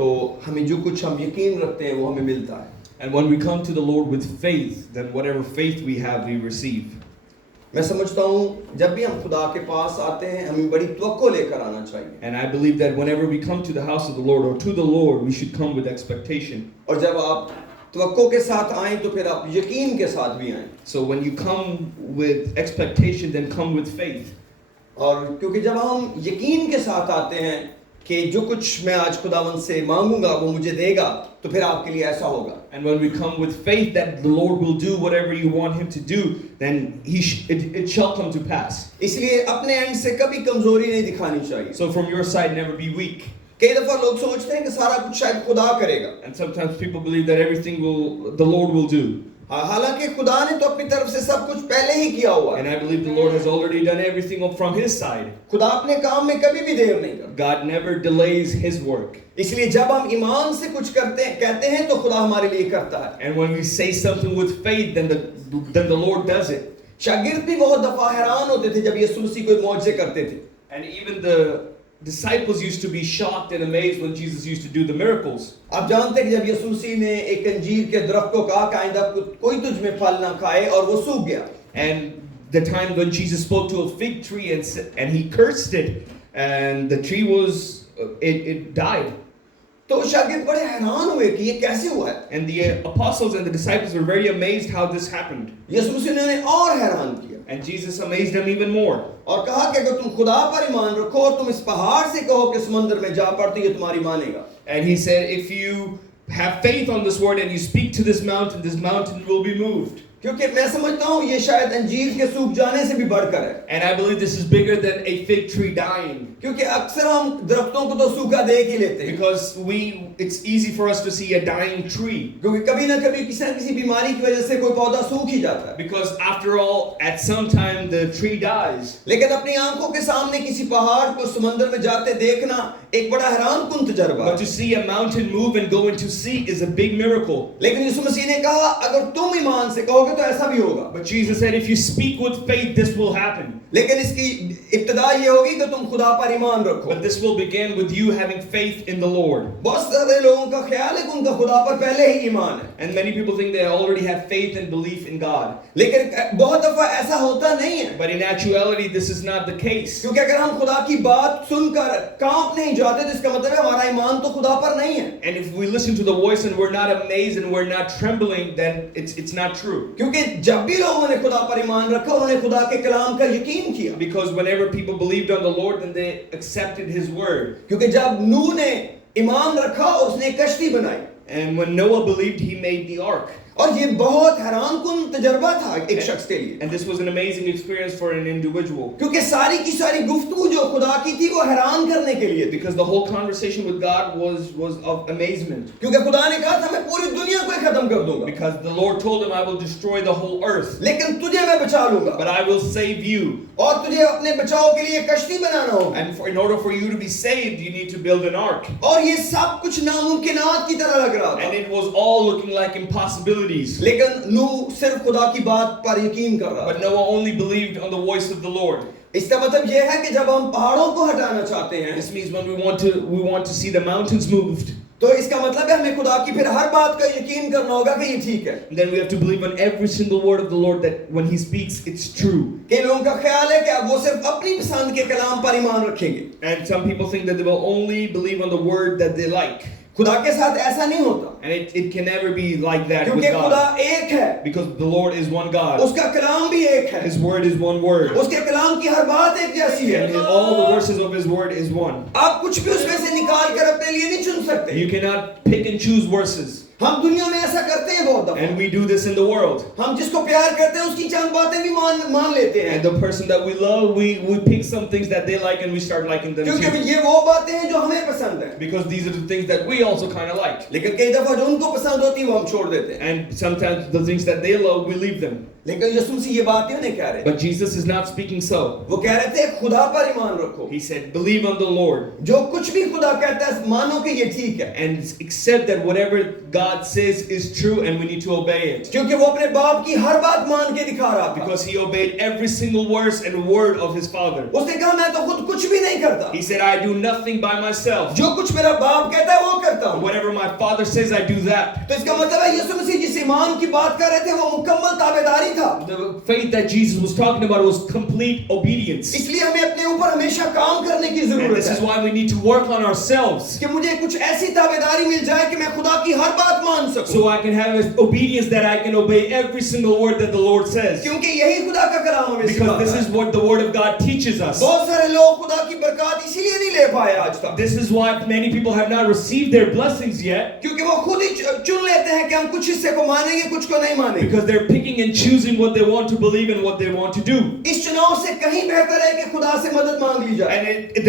तो हमें जो कुछ हम यकीन रखते हैं वो हमें मिलता है. And when we come to the Lord with faith, then whatever faith we have, we receive. मैं समझता हूँ जब भी हम खुदा के पास आते हैं हमें बड़ी तवक्को लेकर आना चाहिए. And I believe that whenever we come to the house of the Lord or to the Lord, we should come with expectation. और जब आप तवक्को के साथ आएं तो फिर आप यकीन के साथ भी आएं. So when you come with expectation, then come with faith. और क्योंकि जब हम यकीन के साथ आते हैं कि जो कुछ मैं आज खुदावंद से मांगूंगा वो मुझे देगा, तो फिर आपके लिए ऐसा होगा. And when we come with faith that the Lord will do whatever you want Him to do, then it shall come to pass. इसलिए अपने एंड से कभी कमजोरी नहीं दिखानी चाहिए. So from your side, never be weak. कई दफा लोग सोचते हैं कि सारा कुछ शायद खुदा करेगा. And sometimes people believe that everything the Lord will do. हालांकि खुदा ने तो अपनी तरफ से सब कुछ पहले ही किया हुआ है. And I believe the Lord has already done everything from His side. खुदा अपने काम में कभी भी देर नहीं करता. God never delays His work. इसलिए जब हम ईमान से कुछ कहते हैं तो खुदा हमारे लिए करता है. And when we say something with faith, then the Lord does it. शागिर्द भी बहुत दफा हैरान होते थे जब यीशु मसीह कोई मौजज़े करते थे. And even the disciples used to be shocked and amazed when Jesus used to do the miracles. आप जानते हैं कि जब यीशु मसीह ने एक अंजीर के दरख्त को कहा कि आइंदा कोई तुझ में फल ना खाए और वो सूख गया. And the time when Jesus spoke to a fig tree and He cursed it, and the tree was it died. तो शागिर्द बड़े हैरान हुए कि ये कैसे हुआ है. And the apostles and the disciples were very amazed how this happened. यीशु मसीह ने उन्हें और हैरान किया. And Jesus amazed them even more. और कहा कि अगर तुम खुदा पर ईमान रखो और तुम इस पहाड़ से कहो कि समंदर में जा पड़ तो ये तुम्हारी मानेगा. And He said, if you have faith on this word and you speak to this mountain will be moved. क्योंकि मैं समझता हूँ ये शायद अंजीर के सूख जाने से भी बढ़कर है. And I believe this is bigger than a fig tree dying. क्योंकि अक्सर हम दरख्तों को तो सूखा देख ही लेते हैं. Because it's easy for us to see a dying tree. क्योंकि कभी ना कभी किसी न किसी बीमारी की वजह से कोई पौधा सूख ही जाता है. Because after all, at some time the tree dies. लेकिन अपनी आंखों के सामने किसी पहाड़ को समंदर में जाते देखना एक बड़ा हैरानकुन तजुर्बा है. But to see a mountain move and go into sea is a big miracle. लेकिन यीशु मसीह ने कहा अगर तुम ईमान से कहोगे तो ऐसा भी होगा. But Jesus said, if you speak with faith, this will happen. लेकिन इसकी इब्तिदा ये होगी कि तुम खुदा पर ईमान रखो. But this will begin with you having faith in the Lord. बहुत सारे लोगों का ख्याल है कि उनका खुदा पर पहले ही ईमान है. And many people think they already have faith and belief in God. लेकिन बहुत दफा ऐसा होता नहीं है. But in actuality, this is not the case. क्योंकि अगर हम खुदा की बात सुनकर कांप नहीं जाते तो इसका मतलब है हमारा ईमान तो खुदा पर नहीं है. And if we listen to the voice and we're not amazed and we're not trembling, then it's not true. क्योंकि जब भी लोगों ने खुदा पर ईमान रखा उन्होंने खुदा के कलाम का यकीन किया. Because whenever people believed on the Lord, then they accepted His word. क्योंकि जब नूह ने ईमान रखा और उसने कश्ती बनाई. And when Noah believed, he made the ark. और ये बहुत हैरानकुन तजुर्बा था एक शख्स के लिए. And this was an amazing experience for an individual. क्योंकि सारी की सारी गुफ्तगू जो खुदा की थी वो हैरान करने के लिए. Because the whole conversation with God was of amazement. क्योंकि खुदा ने कहा था मैं पूरी दुनिया को खत्म कर दूंगा. Because the Lord told him, I will destroy the whole earth. लेकिन तुझे मैं बचा लूंगा. But I will save you. और तुझे अपने बचाव के लिए कश्ती बनाना होगा. And in order for you to be saved, you need to build an ark. और ये सब कुछ नामुमकिनात की तरह लग रहा था. And it was all looking like impossibilities. लेकिन नूह सिर्फ खुदा की बात पर यकीन कर रहा था. But Noah only believed on the voice of the Lord. इसका मतलब यह है कि जब हम पहाड़ों को हटाना चाहते हैं, This means when we want to see the mountains moved, तो इसका मतलब है हमें खुदा की फिर हर बात का यकीन करना होगा कि ये ठीक है. then we have to believe on every single word of the Lord that when He speaks, it's true. कई लोगों का ख्याल है कि वो सिर्फ अपनी पसंद के कलाम पर ईमान रखेंगे. And some people think that they will only believe on the word that they like. खुदा के साथ ऐसा नहीं होता. And it can never be like that with क्योंकि खुदा God. एक है. Because the Lord is one God. उसका कलाम भी एक है. His word is one word. उसके कलाम की हर बात एक जैसी है. And all the verses of His word is one. आप कुछ भी उसमें से निकाल कर अपने लिए नहीं चुन सकते. You cannot pick and choose verses. हम दुनिया में ऐसा करते हैं बहुत दफा. And we do this in the world. हम जिसको प्यार करते हैं उसकी चंद बातें भी मान लेते हैं. And the person that we love, we pick some things that they like and we start liking them क्योंकि too. ये वो बातें हैं जो हमें पसंद है. Because these are the things that we also kind of like. लेकिन कई दफा जो उनको पसंद होती है वो हम छोड़ देते हैं. And sometimes the things that they love, we leave them. लेकिन यीशु मसीह ये बात नहीं कह रहे. But Jesus is not speaking so. वो कह रहे थे खुदा पर ईमान रखो. He said, believe on the Lord. जो कुछ भी खुदा कहता है मानो कि ये ठीक है. And accept that whatever God says is true and we need to obey it. क्योंकि वो अपने बाप की हर बात मान के दिखा रहा था. Because he obeyed every single verse and word of his father. उसने कहा मैं तो खुद कुछ भी नहीं करता. He said, I do nothing by myself. जो कुछ मेरा बाप कहता है वो करता हूँ. Whatever my Father says, I do that. तो इसका मतलब है यीशु मसीह जिस ईमान की बात कर रहे थे वो मुकम्मल ताबेदारी था। The faith that Jesus was talking about was complete obedience. इसलिए हमें अपने ऊपर हमेशा काम करने की And जरूरत this is है why we need to work on ourselves, कि मुझे कुछ ऐसी ताबेदारी मिल जाए कि मैं खुदा की हर बात मान सकूं, so I can have an obedience that I can obey every single word that the Lord says. क्योंकि यही खुदा का कलाम हमें Because this सिखाता is है। what the Word of God teaches us. बहुत सारे लोग खुदा की बरकत इसीलिए नहीं ले पाए आज तक, This is why many people have not received their blessings yet, क्योंकि वो खुद ही चुन लेते हैं कि हम कुछ हिस्से को मानेंगे कुछ को नहीं मानेंगे। because they're picking and choosing what they want to believe and what they want to do. इस चुनाव से कहीं बेहतर है कि खुदा से मदद मांग ली जाए And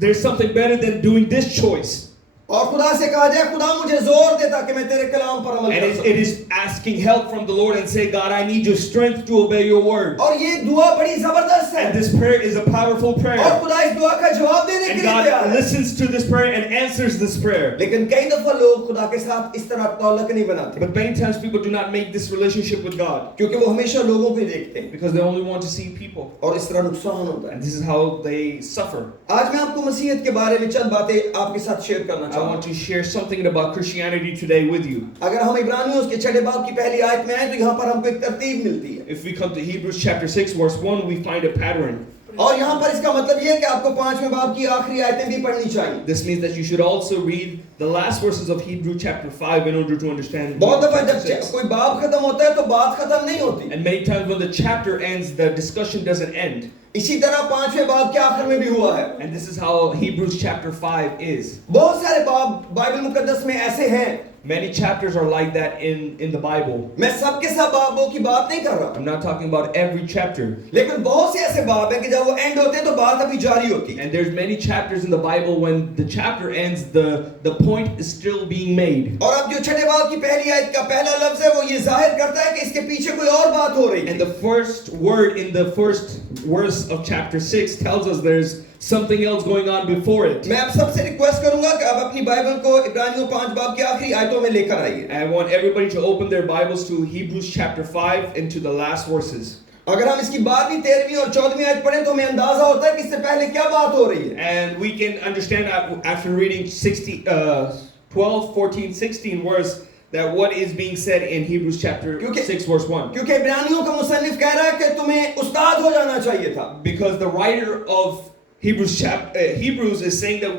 there's something better than doing this choice. और खुदा से कहा जाए खुदा मुझे जोर देता कि मैं तेरे कलाम पर अमल And कर it सकूं। is asking help from the Lord and say, God, I need your strength to obey your word. और ये दुआ बड़ी जबरदस्त है And this prayer is a powerful और prayer. खुदा इस दुआ का जवाब देने के And लिए तैयार God है। listens to this prayer and answers this prayer. लेकिन कई दफा लोग खुदा के साथ इस तरह ताल्लुक नहीं बनाते But many times people do not make this relationship with God क्योंकि वो हमेशा लोगों को ही देखते हैं because they only want to see people. और इस तरह नुकसान होता है। And this is how they suffer. आज मैं आपको मसीहत के बारे में चंद बातें आपके साथ शेयर करना I चाहूँगा। want to share something about Christianity today with you. अगर हम इब्रानियों के 6 बाब की पहली आयत में आए तो यहाँ पर हमको एक तरतीब मिलती है If we come to Hebrews chapter 6 verse 1, we find a pattern. और यहाँ पर इसका मतलब ये है कि आपको 5वें बाब की आखिरी आयतें भी पढ़नी चाहिए। This means that you should also read the last verses of Hebrews chapter 5 in order to understand. बहुत दफा chapter जब 6. कोई बाब खत्म होता है तो बात खत्म नहीं होती। And many times when the chapter ends, the discussion doesn't end. इसी तरह 5वें बाब के आखिर में भी हुआ है। And this is how Hebrews chapter 5 is. बहुत सारे बाब बाइबल मुकद्दस में ऐसे हैं। Many chapters are like that in the Bible. मैं सबके सब बाबों की बात नहीं कर रहा, I'm not talking about every chapter. लेकिन बहुत से ऐसे बाब हैं कि जब वो एंड होते हैं तो बात अभी जारी होती है। And there's many chapters in the Bible when the chapter ends, the point is still being made. और अब जो 6 बाब की पहली आयत का पहला लफ्ज है वो ये जाहिर करता है कि इसके pीछे कोई और बात हो रही And है। the first word in the first verse of chapter 6 tells us there's something else going on before it. मैं आप सबसे रिक्वेस्ट करूंगा कि आप अपनी बाइबल को इब्रानियों 5 बाब की आखिरी आयतों में लेकर आइए। I want everybody to open their Bibles to Hebrews chapter 5 into the last verses. अगर हम इसकी 12वीं 13वीं और 14वीं आयत पढ़ें तो हमें अंदाजा होता है कि इससे पहले क्या बात हो रही है। And we can understand after reading 12, 14, 16 verse that what is being said in Hebrews chapter 6 verse 1. क्योंकि इब्रानियों का मुसन्निफ कह रहा है कि तुम्हें उस्ताद हो जाना चाहिए था। Because the writer of Hebrews is saying that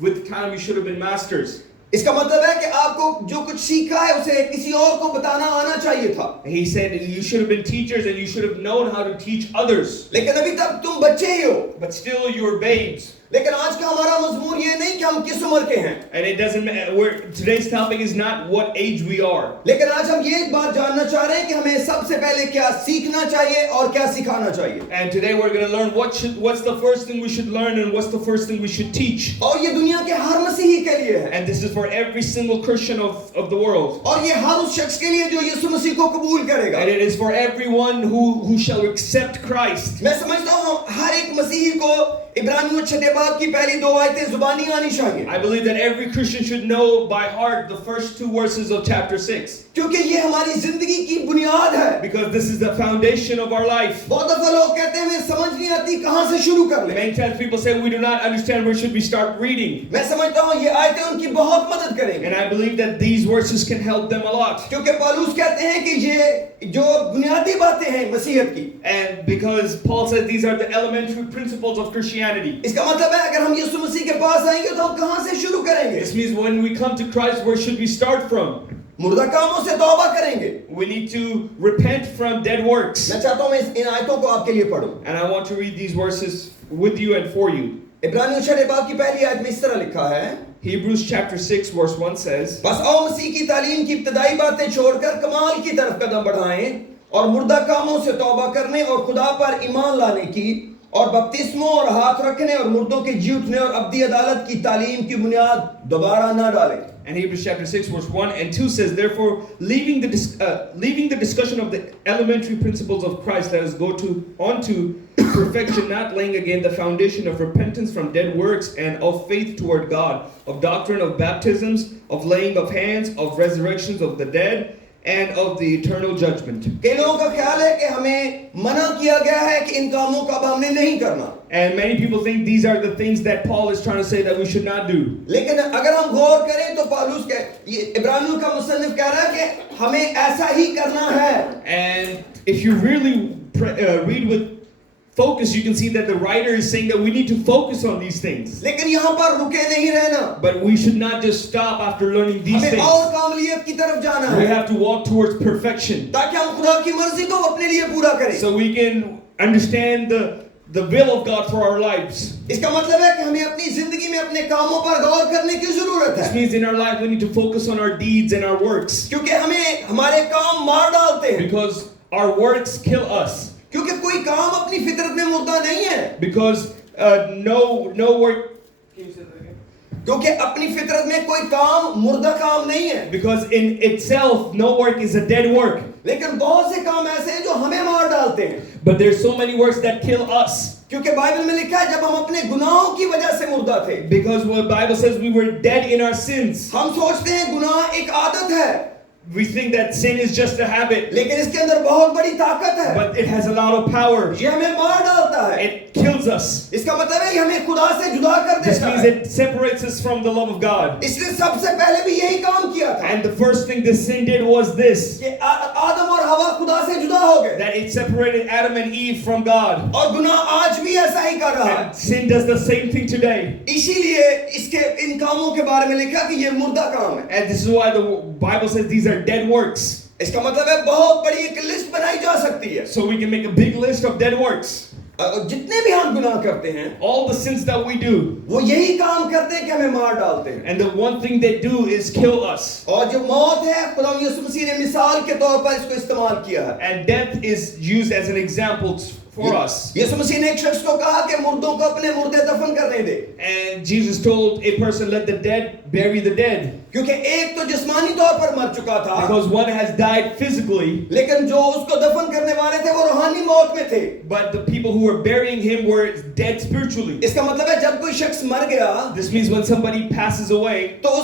with time you should have been masters. इसका मतलब है कि आपको जो कुछ सीखा है उसे किसी और को बताना आना चाहिए था। He said you should have been teachers and you should have known how to teach others. लेकिन अभी तक तुम बच्चे ही हो। But still you're babes. लेकिन आज का हमारा मजमून ये नहीं कि हम किस उम्र के हैं। And it doesn't matter. Today's topic is not what age we are. लेकिन आज हम ये बात जानना चाह रहे हैं कि हमें सबसे पहले क्या सीखना चाहिए और क्या सिखाना चाहिए। And today we're going to learn what's the first thing we should learn and what's the first thing we should teach. और ये दुनिया के हर मसीही के लिए है। And this is for every single Christian of the world. और ये हर उस शख्स के लिए जो यीशु मसीह को कबूल करेगा। And it is for everyone who shall accept Christ. मैं समझता हूँ हर एक मसीही को इब्रानियों 6 बाब की पहली 2 आयतें जुबानी आनी चाहिए। I believe that every Christian should know by heart the first 2 verses of chapter 6. क्योंकि ये हमारी जिंदगी की बुनियाद है। Because this is the foundation of our life. बहुत दफा लोग कहते हैं हमें समझ नहीं आती कहाँ से शुरू कर ले। Many times people say we do not understand where should we start reading. मैं समझता हूँ ये आयतें उनकी बहुत मदद करेंगी। And I believe that these verses can help them a lot. क्योंकि पौलुस कहते हैं कि ये जो बुनियादी बातें हैं मसीहत की। And because Paul says these are the elementary principles of Christianity. इसका मतलब है अगर हम यीशु मसीह के पास आएंगे तो हम कहाँ से शुरू करेंगे? This means when we come to Christ, where should we start from? मुर्दा कामों से तौबा करेंगे। We need to repent from dead works. मैं चाहता हूँ मैं इन आयतों को आपके लिए पढूं। And I want to read these verses with you and for you. इब्रानियों 6 बाब की पहली आयत में इस तरह लिखा है। Hebrews chapter 6 verse 1 says, बस आओ मसीह की तालीम की इब्तदाई बातें छोड़कर कमाल की तरफ कदम बढ़ाएं और मुर्दा कामों से तौबा करने और खुदा पर ईमान लाने की और बपतिस्मों और हाथ रखने और मुर्दों के जी उठने और अब्दी अदालत की तालीम की बुनियाद दोबारा ना डालें। And Hebrews chapter 6 verse 1 and 2 says, therefore, leaving the discussion of the elementary principles of Christ, let us go on to perfection, not laying again the foundation of repentance from dead works and of faith toward God, of doctrine of baptisms, of laying of hands, of resurrections of the dead, and of the eternal judgment. कई लोगों का ख्याल है कि हमें मना किया गया है कि इन कामों का अब हमने नहीं करना। And many people think these are the things that Paul is trying to say that we should not do. लेकिन अगर हम गौर करें तो पौलुस ये इब्रानियों का मुसन्निफ कह रहा है कि हमें ऐसा ही करना है. And if you really read with focus, you can see that the writer is saying that we need to focus on these things. लेकिन यहाँ पर रुके नहीं रहना. But we should not just stop after learning these हमें things. और कामलियत की तरफ जाना We है, have to walk towards perfection ताकि हम खुदा की मर्जी को अपने लिए पूरा करें. so we can understand the will of God for our lives. इसका मतलब है कि हमें अपनी जिंदगी में अपने कामों पर गौर करने की जरूरत This है, means in our life we need to focus on our deeds and our works क्योंकि हमें हमारे काम मार डालते हैं. because our works kill us. क्योंकि कोई काम अपनी फितरत में मुर्दा नहीं है, Because no work. Can you say that again? क्योंकि अपनी फितरत में कोई काम मुर्दा काम नहीं है. Because in itself no work is a dead work. लेकिन बहुत से काम ऐसे हैं जो हमें मार डालते हैं, But there's so many works that kill us. क्योंकि बाइबल में लिखा है जब हम अपने गुनाहों की वजह से मुर्दा थे. Because what the Bible says we were dead in our sins. हम सोचते हैं गुनाह एक आदत है, We think that sin is just a habit, लेकिन इसके अंदर बहुत बड़ी ताकत है. but it has a lot of power. ये हमें मार डालता है. It kills us. इसका मतलब है ये हमें खुदा से जुदा कर This देता means है. it separates us from the love of God. इसने सबसे पहले भी यही काम किया था And the first thing this sin did was this, कि आदम और हवा खुदा से जुदा हो गए, that it separated Adam and Eve from God. और गुनाह आज भी ऐसा ही कर रहा है. And sin does the same thing today. इसीलिए इसके इन कामों के बारे में लिखा कि ये मुर्दा काम है. And this is why the Bible says these are dead works. इसका मतलब है बहुत बड़ी एक लिस्ट बनाई जा सकती है. So we can make a big list of dead works. जितने भी हम गुनाह करते हैं All the sins that we do. वो यही काम करते हैं कि हमें मार डालते हैं. And the one thing they do is kill us. और जो मौत है खुदा यीशु मसीह ने मिसाल के तौर पर इसको इस्तेमाल किया है. And death is used as an example for us. यीशु मसीह ने एक शख्स को कहा कि मुर्दों को अपने मुर्दे दफन करने दे, And Jesus told a person, let the dead bury the dead. क्योंकि एक तो जिस्मानी तौर पर मर चुका था, Because one has died physically, लेकिन जो उसको दफन करने वाले थे वो रूहानी मौत में थे. but the people who were burying him were dead spiritually. इसका मतलब है जब कोई शख्स मर गया This means when somebody passes away, तो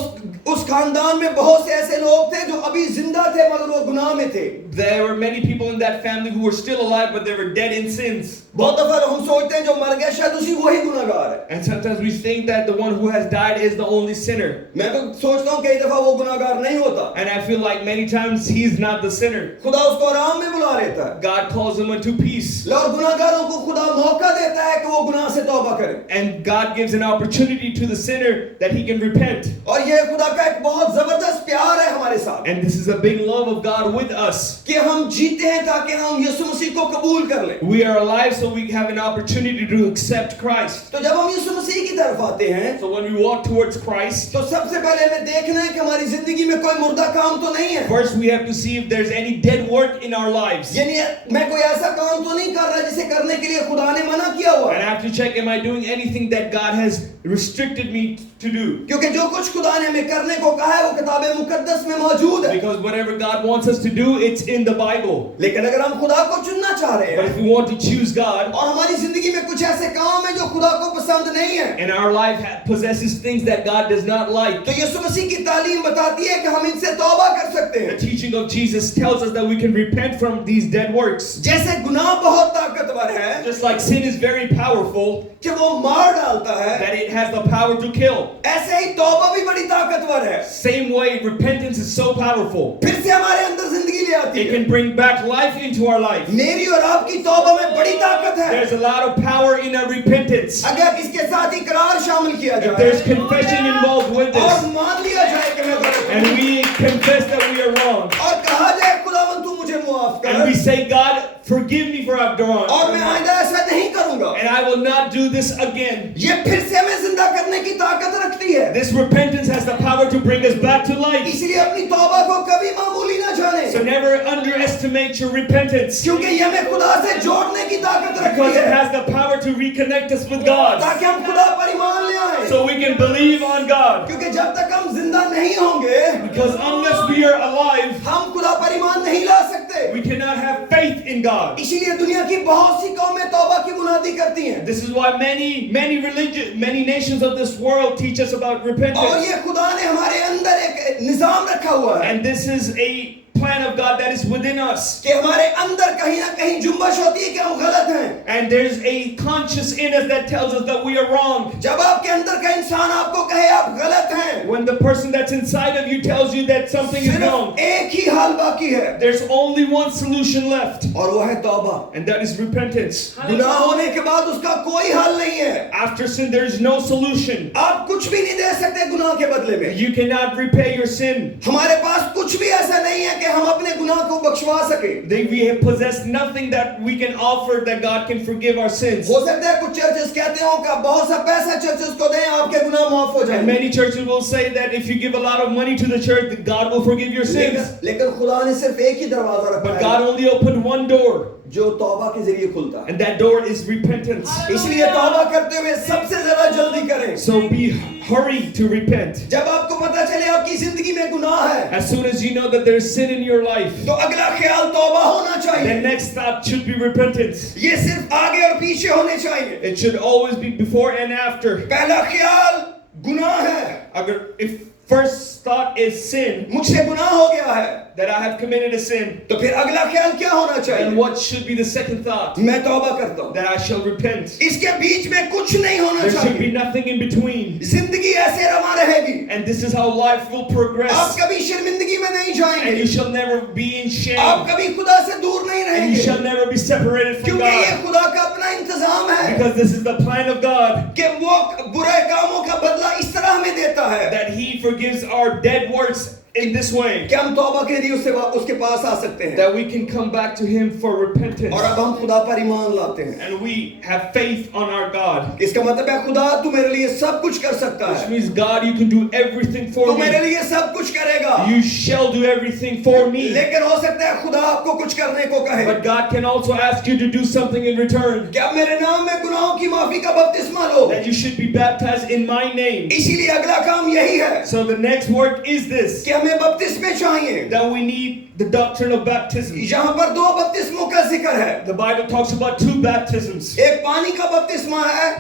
उस खानदान में बहुत से ऐसे लोग थे जो अभी जिंदा थे मगर वो गुनाह में थे. there were many people in that family who were still alive, but they were dead in sins. बहुत दफा हम सोचते हैं जो मर गया शायद उसी वही गुनाहगार है. And sometimes we think that the one who has died is the only sinner. मैं तो सोचता हूँ कई दफा वो गुनाहगार नहीं होता, And I feel like many times he's not the sinner. खुदा उसको आराम में बुला लेता है. God calls him unto peace. और गुनाहगारों को खुदा मौका देता है कि वो गुनाह से तौबा करें. And God gives an opportunity to the sinner that he can repent. और ये खुदा का एक बहुत जबरदस्त प्यार है हमारे साथ And this is a big love of God with us. कि हम जीते हैं ताकि हम यीशु मसीह को कबूल कर लें. We are alive so we have an opportunity to accept Christ. तो जब हम यीशु मसीह की तरफ आते हैं So when we walk towards Christ, तो सबसे पहले हमें देखना है कि हमारी जिंदगी में कोई मुर्दा काम तो नहीं है. first we have to see if there's any dead work in our lives. यानी मैं कोई ऐसा काम तो नहीं कर रहा जिसे करने के लिए खुदा ने मना किया हुआ And I है. have to check, am I doing anything that God has restricted me to do? क्योंकि जो कुछ खुदा ने हमें करने को कहा है वो किताब मुकद्दस में मौजूद है. Because whatever God wants us to do, it's in the Bible. लेकिन अगर हम खुदा को चुनना चाह रहे But हैं if we want to choose God, और हमारी जिंदगी में कुछ ऐसे काम है जो खुदा को पसंद नहीं है, and our life possesses things that God does not like, तो यीशु मसीह की तालीम बताती है कि हम इनसे तौबा कर सकते the हैं. teaching of Jesus tells us that we can repent from these dead works. जैसे गुनाह बहुत ताकतवर है Just like sin is very powerful, कि वो मार डालता है, that it has the power to kill. ऐसे ही तौबा भी बड़ी ताकतवर है. Same way, repentance is so powerful. फिर से हमारे अंदर जिंदगी ले आती It है. can bring back life into our life. मेरी और आपकी तौबा में बड़ी ताकत है. There's a lot of power in our repentance. अगर इसके साथ इकरार शामिल किया If जाए there's confession involved with और this, मान लिया जाए कि मैं गलत and हूँ, we confess that we are wrong, और कहा जाए खुदावन तू मुझे मुआफ and we कर say, God, forgive me for I've done और wrong, मैं आइंदा ऐसा नहीं करूंगा, and I will not do this again. ये फिर से हमें जिंदा करने की ताकत रखती है. This repentance has the power to bring us back to life. इसलिए अपनी तौबा को कभी मामूली ना जाने, So never underestimate your repentance, क्योंकि ये हमें खुदा से जोड़ने की ताकत रखती because it है has the power to reconnect us with God, ताकि हम खुदा पर ईमान ले आए. so we can believe on God. क्योंकि जब तक हम जिंदा नहीं होंगे Because unless we are alive, हम खुदा पर ईमान नहीं ला सकते. we cannot have faith in God. इसीलिए दुनिया की बहुत सी कौमें तौबा की बुनियादी करती हैं. This is why many nations of this world teach us about और repentance. ये खुदा ने हमारे अंदर एक निजाम रखा हुआ है. And this is a plan of God that is within us. कि हमारे अंदर कहीं ना कहीं जुम्बश होती है कि हम गलत हैं। And there's a conscience in us that tells us that we are wrong. जब आपके अंदर का इंसान आपको कहे आप गलत हैं, When the person that's inside of you tells you that something is wrong, सिर्फ एक ही हाल बाकी है, there's only one solution left, और वो है तौबा। and that is repentance. गुनाह होने के बाद उसका कोई हल नहीं है। After sin, there is no solution. आप कुछ भी नहीं दे सकते गुनाह के बदले में। You cannot repay your sin. हमारे पास कुछ भी ऐसा नहीं है कि हम अपने गुनाह को बख्शवा सके। We have possessed nothing that we can offer that God can forgive our sins. हो सकता है कुछ चर्चेस कहते हो कि बहुत सा पैसा चर्चेस को दें आपके गुनाह माफ हो And जाएंगे। many churches will say that if you give a lot of money to the church, that God will forgive your sins. लेकिन खुदा ने सिर्फ एक ही दरवाजा रखा But है God only opened one door, जो तौबा के जरिए खुलता है। and that door is repentance. इसलिए तौबा करते हुए सबसे ज्यादा जल्दी करें। So be hurry to repent. जब आपको पता चले आपकी जिंदगी में गुनाह है, As soon as you know that there is sin in your life, तो अगला ख्याल तौबा होना the चाहिए। next thought should be repentance. ये सिर्फ आगे और पीछे होने चाहिए। It should always be before and after. पहला ख्याल गुनाह है, If first thought is sin, मुझसे गुनाह हो गया है, that I have committed a sin, तो फिर अगला ख्याल क्या होना then चाहिए? what should be the second thought? मैं तौबा करता हूँ। That I shall repent. इसके बीच में कुछ नहीं होना There should be चाहिए। nothing in between. जिंदगी ऐसे रवा रहेगी, And this is how life will आप progress. कभी शर्मिंदगी में नहीं And you जाएंगे, shall never be in आप shame. कभी खुदा से दूर नहीं And you shall रहेंगे, never be separated from क्योंकि ये God. खुदा का अपना इंतजाम है Because this is the plan of God. कि वो बुरे कामों का बदला इस तरह हमें देता है That He forgives our dead works in this way. कि हम तौबा के लिए उसके पास आ सकते हैं, That we can come back to Him for repentance. और अब हम खुदा पर ईमान लाते हैं। And we have faith on our God. इसका मतलब है खुदा तू मेरे लिए सब कुछ कर सकता Which है, means, God, you can do everything तू for मेरे me. लिए सब कुछ करेगा, You shall do everything for me. लेकिन हो सकता है खुदा आपको कुछ करने को कहे But God can also ask you to do something in return. कि अब मेरे नाम में गुनाहों की माफी का बपतिस्मा लो। That you should be baptized in my name. इसीलिए अगला काम यही है So the next work is this. कि हमें बपतिस्मे चाहिए। That we need the doctrine of baptism. यहाँ पर दो बपतिस्मों का जिक्र है, The Bible talks about two baptisms. एक पानी का बपतिस्मा है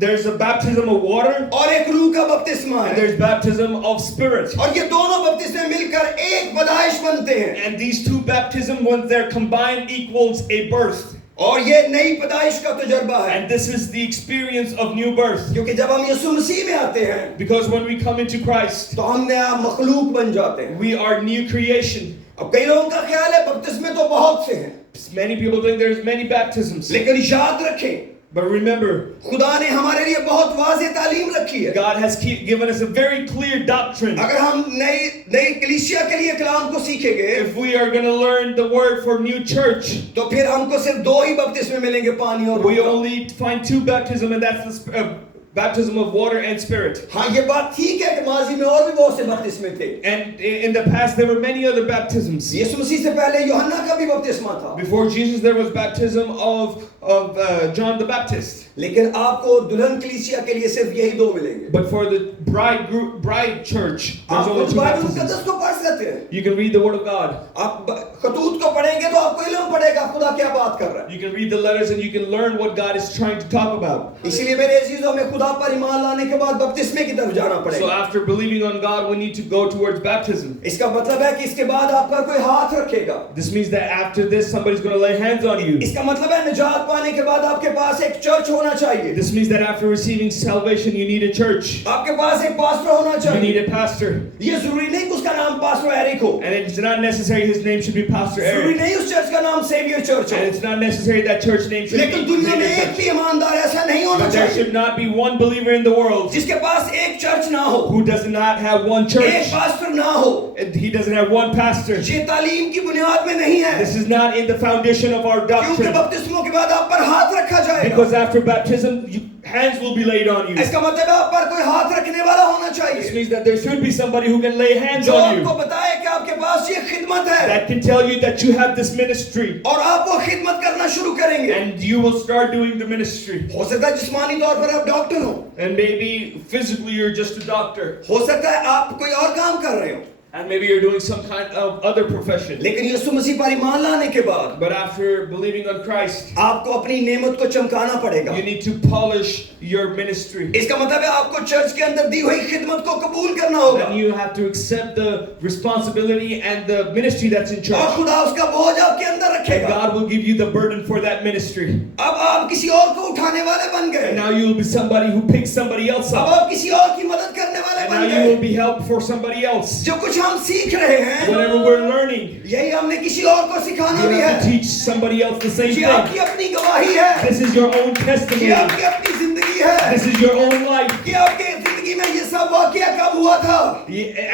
There's a baptism of water और एक रूह का बपतिस्मा and है, there's baptism of spirit. और ये दोनों बपतिस्मे मिलकर एक पैदाइश बनते हैं, And these two baptisms, when they're combined, equals a birth. और ये नई पैदाइश का तजुर्बा है। And this is the experience of new birth. क्योंकि जब हम यीशु मसीह में आते हैं Because when we come into Christ, तो हम नया मखलूक बन जाते हैं। we are new creation. अब कई लोगों का ख्याल है बपतिस्मे तो बहुत से हैं, Many people think there's many baptisms. लेकिन याद रखें But remember, खुदा ने हमारे लिए बहुत वाज़ेह तालीम रखी है। God has given us a very clear doctrine. अगर हम नई कलीसिया के लिए कलाम को सीखेंगे If we are going to learn the word for new church, तो फिर हमको सिर्फ दो ही बपतिस्मे मिलेंगे, पानी और we रूह का। only find two baptism, and that's the baptism of water and spirit. हाँ, ये बात ठीक है कि माजी में और भी बहुत से बपतिस्मे थे। And in the past, there were many other baptisms. यीशु मसीह से पहले यूहन्ना का भी बपतिस्मा था, Before Jesus, there was baptism of John the Baptist. लेकिन आपको दुल्हन कलीसिया के लिए सिर्फ यही दो मिलेंगे। But for the bride church, there's आप only उस two बाइबल baptisms. मुकद्दस को पढ़ सकते हैं, You can read the word of God. आप खतूत को पढ़ेंगे तो आपको इल्म पड़ेगा खुदा क्या बात कर रहा है। You can read the letters and you can learn what God is trying to talk about. इसीलिए मेरे अजीजों में खुदा पर ईमान लाने के बाद बपतिस्मे की तरफ जाना So पड़ेगा। after believing on God, we need to go towards baptism. इसका मतलब है कि इसके बाद आप पर कोई हाथ रखेगा। This means that after this, somebody's going to lay hands on you. इसका मतलब है निजात पाने के बाद आपके पास एक चर्च होना चाहिए, This means that after receiving salvation, you need a church. आपके पास एक पास्टर होना You need चाहिए। a pastor. ये जरूरी नहीं कि उसका नाम पास्टर एरिक हो, And it's not necessary his name should be Pastor जरूरी Eric. नहीं उस चर्च का नाम सेवियर चर्च And हो, it's not necessary that church name should लेकिन be दुनिया में Savior एक Church. भी ईमानदार ऐसा नहीं होना But there चाहिए should not be one believer in the world जिसके पास एक चर्च ना हो, who does not have one एक church. पास्टर ना हो। And he doesn't have one pastor. ये तालीम की बुनियाद में नहीं है, This is not in the foundation of our क्योंकि doctrine. बपतिस्मों के बाद आप पर हाथ रखा जाएगा। Because after baptism, hands will be laid on you. इसका मतलब है आप पर कोई हाथ रखने वाला होना This चाहिए means that there should be somebody who can lay hands जो on आपको you. बताए कि आपके पास ये खिदमत है, That can tell you that you have this ministry. और आप वो खिदमत करना शुरू करेंगे। And you will start doing the ministry. हो सकता है जिस्मानी तौर पर आप डॉक्टर हो, And maybe physically you're just a doctor. हो सकता है आप कोई और काम कर रहे हो, And maybe you're doing some kind of other profession. लेकिन यीशु मसीह पर ईमान लाने के बाद But after believing on Christ, आपको अपनी नेमत को चमकाना पड़ेगा। you need to polish your ministry. इसका मतलब है आपको चर्च के अंदर दी हुई खिदमत को कबूल करना होगा Then you have to accept the responsibility and the ministry that's in और church. खुदा उसका बोझ आपके अंदर And रखेगा। God will give you the burden for that ministry. अब आप किसी और को उठाने वाले बन गए, And now you will be somebody who picks somebody else अब up. आप किसी और की मदद करने वाले And बन now you गए। will be help for somebody else. जो कुछ हम सीख रहे हैं Whatever we're learning, यही हमने किसी और को सिखाना you भी have to है। teach somebody else the same ये thing. आपकी अपनी गवाही है, This is your own ये testimony. आपकी अपनी जिंदगी है This is your own life. कि आपके जिंदगी में ये सब वाकया कब हुआ था।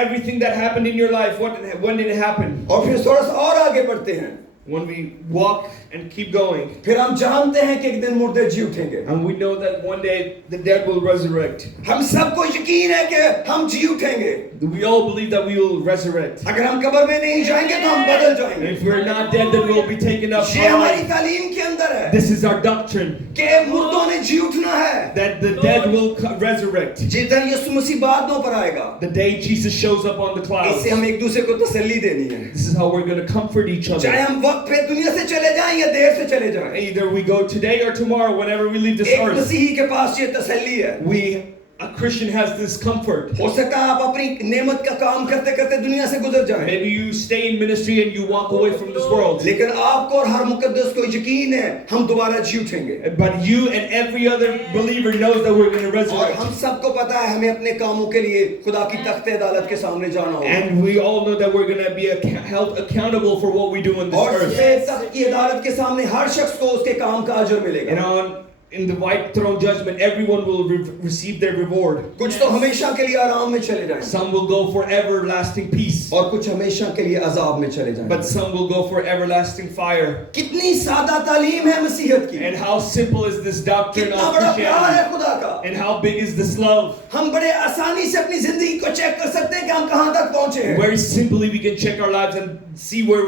Everything that happened in your life, when did it happen? और फिर थोड़ा सा और आगे बढ़ते हैं, When we walk and keep going, फिर हम जानते हैं कि एक दिन मुर्दे जी उठेंगे। and we know that one day the dead will resurrect. हम सबको यकीन है कि हम जी उठेंगे। We all believe that we will resurrect. अगर हम कब्र में नहीं जाएंगे तो हम बदल And जाएंगे। if we're not dead, then we'll be taken up ये by हमारी life. तालीम के अंदर है This is our doctrine, कि मुर्दों ने जी उठना है। that the dead will resurrect. जिस दिन यीशु मसीह बादलों पर आएगा, The day Jesus shows up on the clouds. इससे हम एक दूसरे को तसल्ली देनी है। This is how we're going to comfort each चाहे other. हम वक्त पे दुनिया से चले जाएं या देर से चले जाएं, Either we go today or tomorrow, whenever we leave this एक earth. मसीही के पास ये तसल्ली है। A Christian has this comfort. हो सकता है आप अपनी नेमत का काम करते करते दुनिया से गुजर जाएं, Maybe you stay in ministry and you walk away from this world. लेकिन आपको और हर मुकद्दस को यकीन है हम दोबारा जी उठेंगे। But you and every other believer knows that we're going to और resurrect. हम सबको पता है हमें अपने कामों के लिए खुदा की तख्ते अदालत के सामने जाना होगा। And we all know that we're going to be held accountable for what we do on this और earth. सफेद तख्त की अदालत के सामने हर शख्स को उसके काम का अजर And मिलेगा। in the white throne judgment, everyone will receive their reward. कुछ तो हमेशा के लिए आराम में चले जाएंगे Some will go for everlasting peace, और कुछ हमेशा के लिए अजाब में चले जाएंगे। but some will go for everlasting fire. कितनी सादा तालीम है मसीहत की, And how simple is this doctrine कितना of बड़ा प्यार है Christianity? खुदा का। And how big is this love? हम बड़े आसानी से अपनी जिंदगी को चेक कर सकते हैं कि हम कहां तक पहुंचे हैं। Very simply, we can check our lives and see where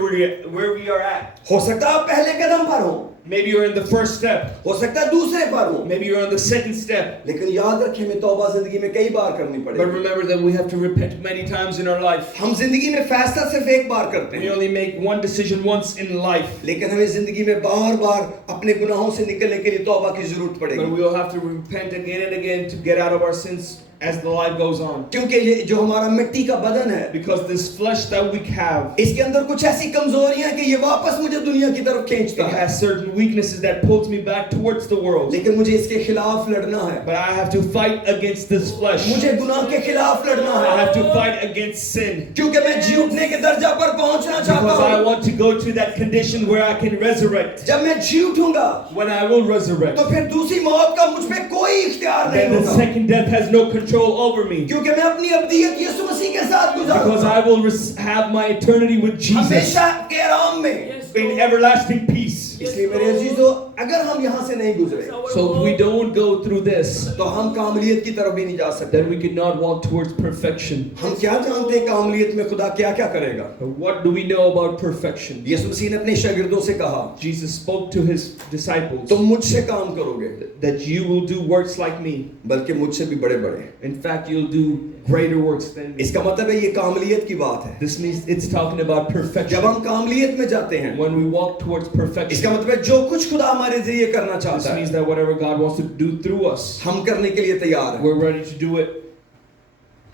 we are at. हो सकता है आप पहले कदम पर हो, Maybe you're in the first step. हो सकता है दूसरे पर हो, Maybe you're on the second step. लेकिन याद रखें हमें तौबा जिंदगी में कई बार करनी But पड़ेगी। remember that we have to repent many times in our life. हम जिंदगी में फैसला सिर्फ एक बार करते We हैं, only make one decision once in life. लेकिन हमें जिंदगी में बार बार अपने गुनाहों से निकलने के लिए तौबा की जरूरत But पड़ेगी। we will have to repent again and again to get out of our sins as the life goes on. क्योंकि ये जो हमारा मिट्टी का बदन है, Because this flesh that we have, इसके अंदर कुछ ऐसी कमजोरियां हैं कि ये वापस मुझे दुनिया की तरफ it खींचता है, has certain weaknesses that pulls me back towards the world. लेकिन मुझे इसके खिलाफ लड़ना है। But I have to fight against this flesh. मुझे गुनाह के खिलाफ लड़ना I है, have to fight against sin. क्योंकि मैं जी उठने के दर्जा पर पहुंचना चाहता Because I हूं। want to go to that condition where I can resurrect. जब मैं जी उठूंगा When I will resurrect, तो फिर दूसरी मौत का मुझ पे कोई इख्तियार नहीं then the होगा, second death has no control over me. क्योंकि मैं अपनी अब्दियत यीशु मसीह के साथ Because गुजारूंगा, I will have my eternity with Jesus हमेशा के आराम में। in everlasting peace. इसलिए मेरे अजीजों, अगर हम यहाँ से नहीं गुजरे So if we don't go through this, तो हम कामलियत की तरफ भी नहीं जा सकते। then we cannot walk towards perfection. हम क्या जानते हैं कामलियत में खुदा क्या क्या करेगा? What do we know about perfection? यीशु मसीह ने अपने शागिर्दों से कहा, Jesus spoke to his disciples तुम मुझसे काम करोगे, that you will do works like me. बल्कि मुझसे भी बड़े बड़े। In fact, you'll do greater works than me. इसका मतलब है ये कामलियत की बात है। This means it's talking about जब perfection. हम कामलियत में जाते हैं, When we walk towards perfection, इसका मतलब है जो कुछ खुदा हमारे जरिए करना this चाहता है, means that whatever God wants to do through us, हम करने के लिए तैयार हैं। we're ready to do it.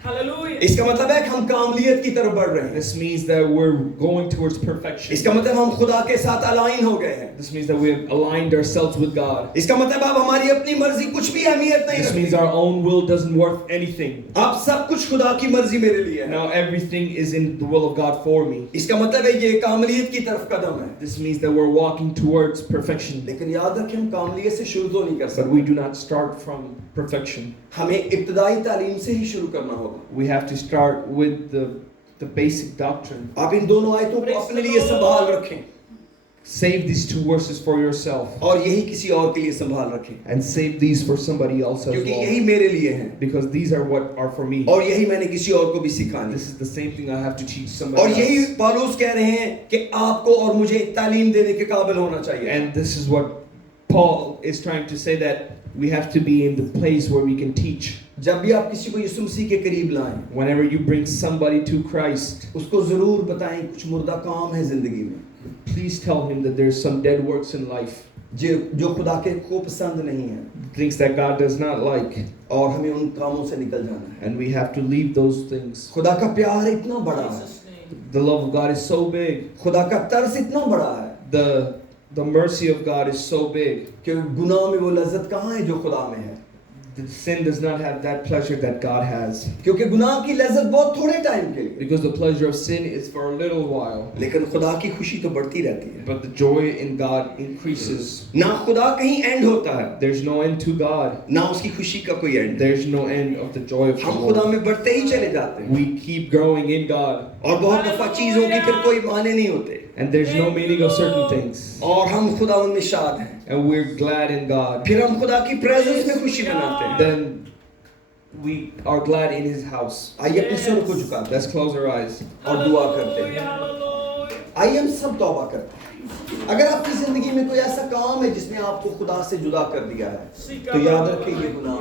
Hallelujah. इसका मतलब है कि हम कामलियत की तरफ बढ़ रहे हैं। This means that we're going towards perfection. इसका मतलब हम खुदा के साथ अलाइन हो गए हैं। This means that we have aligned ourselves with God. इसका मतलब अब हमारी अपनी मर्जी कुछ भी अहमियत नहीं This means रखती। our own will doesn't worth anything. अब सब कुछ खुदा की मर्जी मेरे लिए है। Now everything is in the will of God for me. इसका मतलब है ये कामलियत की तरफ कदम है। This means that we're walking towards perfection. लेकिन याद रखें हम कामलियत से शुरू तो नहीं कर But we सकते। do not start from perfection. हमें इब्तदाई तालीम से ही शुरू करना होगा। We have to start with the basic doctrine. आप इन दोनों आयतों को अपने लिए संभाल रखें Save these two verses for yourself और यही किसी और के लिए संभाल रखें, and save these for somebody else as क्योंकि well. यही मेरे लिए हैं Because these are what are for me. और यही मैंने किसी और को भी सिखानी। This is the same thing I have to teach और somebody यही else. पौलुस कह रहे हैं कि आपको और मुझे तालीम देने के काबिल होना चाहिए। And this is what Paul is trying to say, that We have to be in the place where we can teach. जब भी आप किसी को यीशु मसीह के करीब लाएं, Whenever you bring somebody to Christ, उसको जरूर बताएं कुछ मुर्दा काम है जिंदगी में, please tell him that there's some dead works in life, जो खुदा के को पसंद नहीं है, things that God does not like, और हमें उन कामों से निकल जाना है। and we have to leave those things. खुदा का प्यार इतना बड़ा है, Jesus' name. The love of God is so big. खुदा का तरस इतना बड़ा है The mercy of God is so big. कि गुनाह में वो लज्जत कहाँ है जो खुदा में है। The sin does not have that pleasure that God has. क्योंकि गुनाह की लज्जत बहुत थोड़े टाइम के लिए, Because the pleasure of sin is for a little while. लेकिन खुदा की खुशी तो बढ़ती रहती है। But the joy in God increases. ना खुदा कहीं एंड होता है, There's no end to God. ना उसकी खुशी का कोई and. There's no end of the joy of the हम खुदा Lord. में बढ़ते ही चले जाते हैं, We keep growing in God. और बहुत दफा चीजों की फिर कोई माने नहीं होते, And there's no meaning of certain things. और हम खुदा उनमें शाद हैं। And we're glad in God. फिर हम खुदा की प्रेजेंस में खुशी मनाते हैं। Then we are glad in His house. आइए अपने सर को झुकाते हैं Let's close our eyes. और दुआ करते हैं। Hallelujah. आइए हम सब तौबा करते हैं। अगर आपकी जिंदगी में कोई ऐसा काम है जिसने आपको खुदा से जुदा कर दिया है, तो याद रखिए ये गुनाह